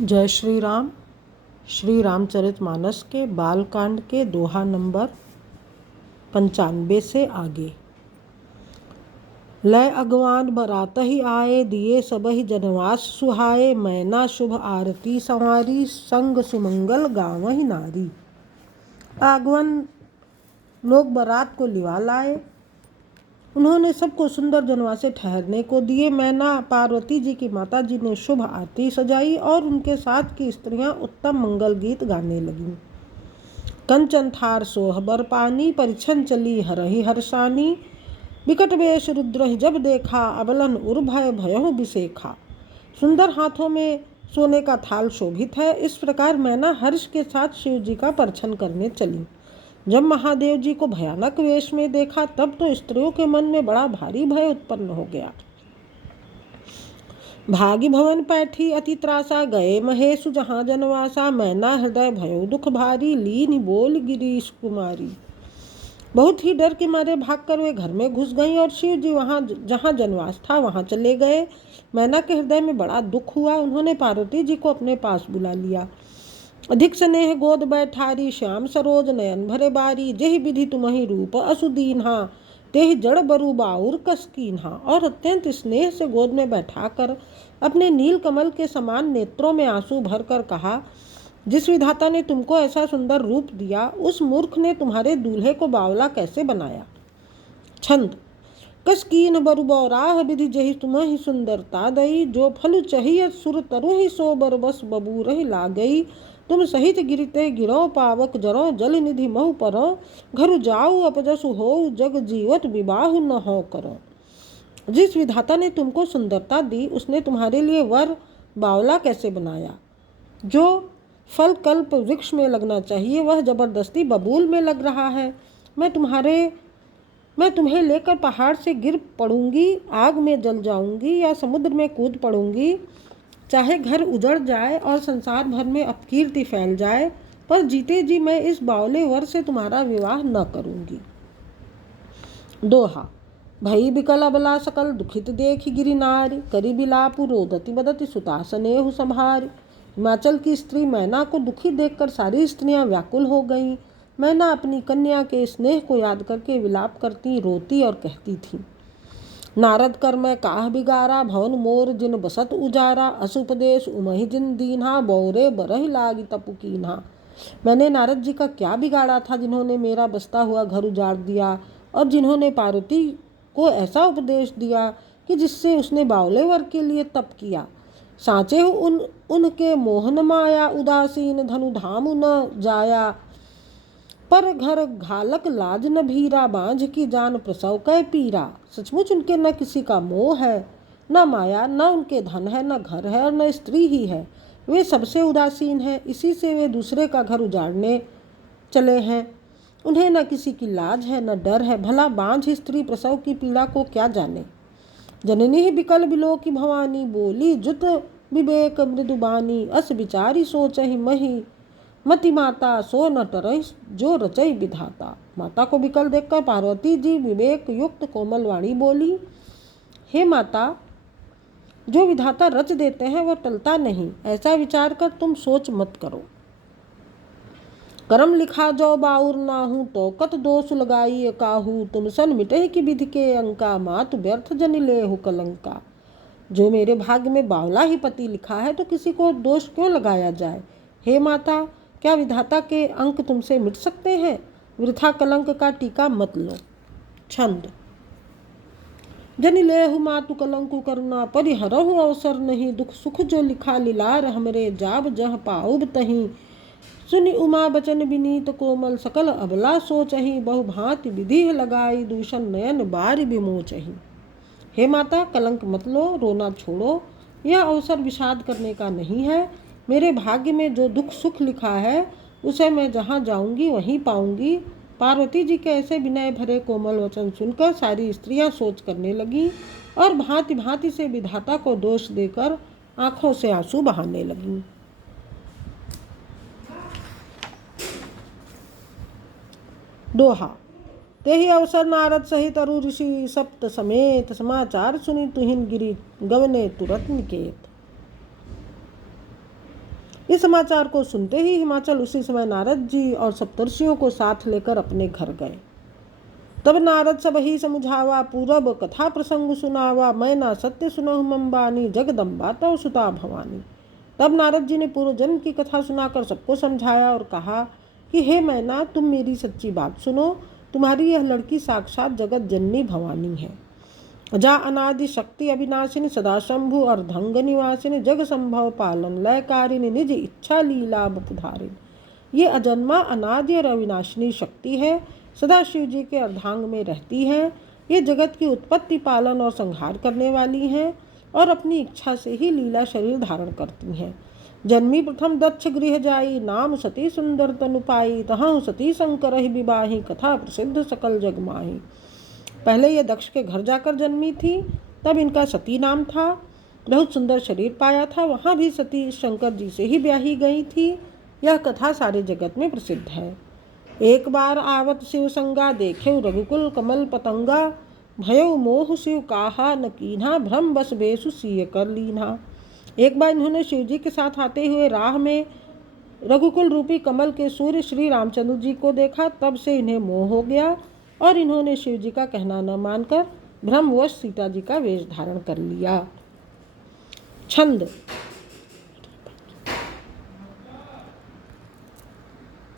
जय श्री राम। श्री रामचरितमानस के बालकांड के दोहा नंबर 95 से आगे। लय अगवान बरात ही आए, दिए सबहि जनवास सुहाए। मैना शुभ आरती संवारी, संग सुमंगल गावहि नारी। आगवन लोग बारात को लिवा लाए। उन्होंने सबको सुंदर जनवासे ठहरने को दिए। मैना पार्वती जी की माता जी ने शुभ आरती सजाई और उनके साथ की स्त्रियां उत्तम मंगल गीत गाने लगीं। कंचन थार सोह बर पानी, परिछन चली हरहि हर्षानी। विकट वेश रुद्र जब देखा, अबलन उर भय भयहु बिसेखा। सुंदर हाथों में सोने का थाल शोभित है। इस प्रकार मैना हर्ष के साथ शिव जी का परछन करने चली। जब महादेव जी को भयानक वेश में देखा, तब तो स्त्रियों के मन में बड़ा भारी भय उत्पन्न हो गया। भागी भवन पैठी अति त्रासा, गए महेशु जहाँ जनवासा। मैना हृदय भयो दुख भारी, लीन बोल गिरीश कुमारी। बहुत ही डर के मारे भागकर वे घर में घुस गईं और शिव जी वहाँ जहाँ जनवास था वहाँ चले गए। मैना के हृदय में बड़ा दुख हुआ। उन्होंने पार्वती जी को अपने पास बुला लिया। अधिक स्नेह गोद बैठारी, श्याम सरोज नयन भरे बारी। जेहि विधि तुम्हि रूप असु दीन्हा, तेहि जड़ बरु बाउर कस कीन्हा। और अत्यंत स्नेह से गोद में बैठाकर अपने नील कमल के समान नेत्रों में आंसू भरकर कहा, जिस विधाता ने तुमको ऐसा सुंदर रूप दिया, उस मूर्ख ने तुम्हारे दूल्हे को बावला कैसे बनाया। छंद। कस कीन बरु बौराह, विधि जेहि तुम्हि सुंदरता दई। जो फल चाहिए सुर तरु ही, सो बर बस बबूर ही लागई। तुम सहित गिरते गिरो, पावक जरो जल निधि महु परो। घर जाऊ अपजसु हो, जग जीवत विबाहु न हो करो। जिस विधाता ने तुमको सुंदरता दी, उसने तुम्हारे लिए वर बावला कैसे बनाया। जो फल कल्प वृक्ष में लगना चाहिए, वह जबरदस्ती बबूल में लग रहा है। मैं तुम्हें लेकर पहाड़ से गिर पड़ूंगी, आग में जल जाऊंगी या समुद्र में कूद पड़ूंगी। चाहे घर उजड़ जाए और संसार भर में अपकीर्ति फैल जाए, पर जीते जी मैं इस बावले वर से तुम्हारा विवाह न करूंगी। दोहा। भई बिकल अबला सकल, दुखित देखी गिरि नारी। करी बिलापु रोदति बदति, सुता स्नेहु संभारी। हिमाचल की स्त्री मैना को दुखी देखकर सारी स्त्रियां व्याकुल हो गईं। मैना अपनी कन्या के स्नेह को याद करके विलाप करती, रोती और कहती थी। नारद कर मैं काह बिगारा, भवन मोर जिन बसत उजारा। असुपदेश उमहि जिन दीन्हा, बौरे बरहि लागी तपु कीन्हा। मैंने नारद जी का क्या बिगाड़ा था, जिन्होंने मेरा बसता हुआ घर उजाड़ दिया और जिन्होंने पार्वती को ऐसा उपदेश दिया कि जिससे उसने बावले वर के लिए तप किया। सांचे उनके मोहन माया, उदासीन धनु धामु न जाया। पर घर घालक लाज न भीरा, बांझ की जान प्रसव कै पीरा। सचमुच उनके न किसी का मोह है, न माया, न उनके धन है, न घर है और न स्त्री ही है। वे सबसे उदासीन हैं, इसी से वे दूसरे का घर उजाड़ने चले हैं। उन्हें न किसी की लाज है, न डर है। भला बांझ स्त्री प्रसव की पीड़ा को क्या जाने। जननी ही बिकल बिलो की भवानी, बोली जुत विवेक मृदुबानी। अस विचारी सोचहि मही, मति माता सो न टरहि, जो रचई विधाता। माता को विकल देखकर पार्वती जी विवेक युक्त कोमल वाणी बोली, हे माता, जो विधाता रच देते हैं वह टलता नहीं। ऐसा विचार कर तुम सोच मत करो। करम लिखा जो बाउर नाहू, तो कत दोष लगाई काहू। तुम सन मिटे की विधि के अंका, मातु व्यर्थ जन लेहु कलंका। जो मेरे भाग्य में बावला ही पति लिखा है, तो किसी को दोष क्यों लगाया जाए। हे माता, क्या विधाता के अंक तुमसे मिट सकते हैं। वृथा कलंक का टीका मत लो। छंद। जनि लेहु मातु कलंकु करुणा, परिहरहु अवसर नहीं। दुख सुख जो लिखा लिलार हमरे, जाब जह पाउब तहीं। सुनि उमा बचन विनीत कोमल, सकल अबला सोचहि। बहु भांति विधि लगाई, दूषण नयन बार विमोचहि। हे माता, कलंक मत लो, रोना छोड़ो। यह अवसर विषाद करने का नहीं है। मेरे भाग्य में जो दुख सुख लिखा है, उसे मैं जहाँ जाऊंगी वहीं पाऊंगी। पार्वती जी के ऐसे विनय भरे कोमल वचन सुनकर सारी स्त्रियां सोच करने लगीं और भांति भांति से विधाता को दोष देकर आंखों से आंसू बहाने लगीं। दोहा। तेहि अवसर नारद सहित अरु ऋषि सप्त समेत, समाचार सुनी तुहिन गिरी गवने तुरत निकेत। इस समाचार को सुनते ही हिमाचल उसी समय नारद जी और सप्तर्षियों को साथ लेकर अपने घर गए। तब नारद सब ही समुझावा, पूरब कथा प्रसंग सुनावा, मैं ना सत्य सुनहु मम्बानी, जगदम्बा तव सुता भवानी। तब नारद जी ने पूर्व जन्म की कथा सुनाकर सबको समझाया और कहा कि हे मैना, तुम मेरी सच्ची बात सुनो। तुम्हारी यह लड़की साक्षात जगत जननी भवानी है। अजा अनादि शक्ति अविनाशिनी, सदा शंभु और धंग निवासिनी, जग संभव पालन लयकारिणी, निज इच्छा लीला बपुधारिणी। ये अजन्मा अनादि और अविनाशिनी शक्ति है, सदा शिव जी के अर्धांग में रहती है। ये जगत की उत्पत्ति, पालन और संहार करने वाली हैं और अपनी इच्छा से ही लीला शरीर धारण करती हैं। जन्मी प्रथम दक्ष गृह जाई, नाम सती सुंदर तनु पाई, तहाँ सती शंकर ही विवाही, कथा प्रसिद्ध सकल जग माही। पहले ये दक्ष के घर जाकर जन्मी थी, तब इनका सती नाम था। बहुत सुंदर शरीर पाया था, वहाँ भी सती शंकर जी से ही ब्याही गई थी। यह कथा सारे जगत में प्रसिद्ध है। एक बार आवत शिव संगा, देखे रघुकुल कमल पतंगा, भयो मोह शिव काहा न कीन्हा, भ्रम बस बेसु सिय कर लीन्हा। एक बार इन्होंने शिव जी के साथ आते हुए राह में रघुकुल रूपी कमल के सूर्य श्री रामचंद्र जी को देखा। तब से इन्हें मोह हो गया और इन्होंने शिव जी का कहना न मानकर भ्रमवश सीता जी का वेश धारण कर लिया। छंद।